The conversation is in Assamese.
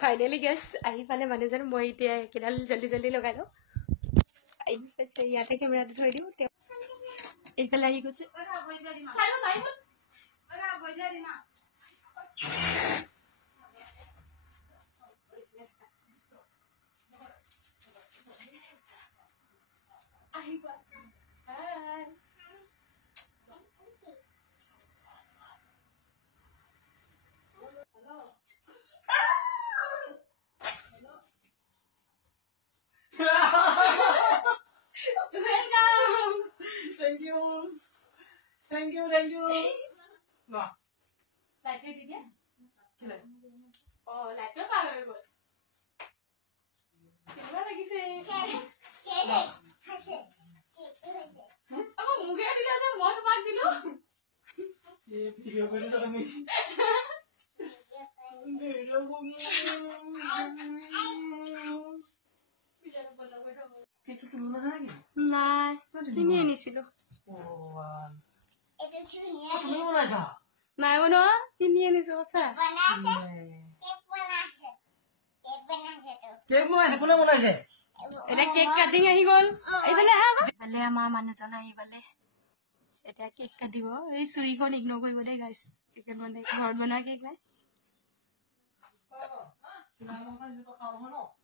ফাইনেলি গেছ আহি পালে মানুহজন মই এতিয়া একেডাল জল্দি জল্দি লগাই লওঁ আহি পাইছে ইয়াতে কেমেৰাটো থৈ দিওঁ তেওঁ এইফালে আহি গৈছে আহিবা হাই Welcome. Thank you. No. Light di dia. Kila. Oh, light apa baru? Coba lagi sih. No. Apa mungkin dia ada mau tempat dulu? Ye video ko dito kami. Video ko. Kito tulungan sa akin. Nah, ini anisilo. Oh, Tulungan na siya. Nah, ano? Ini anisilo sa. Cake mo na siya. Kuna mo na siya. Ada cake cutting ahi gol. Ay bale ha? Bale ama manu jana ahi bale. Eta cake cut dibo. Ei suri kon ignore koribo de guys. Chicken bane ghor bana cake lai. Sinabi mo kan dito ka mo no.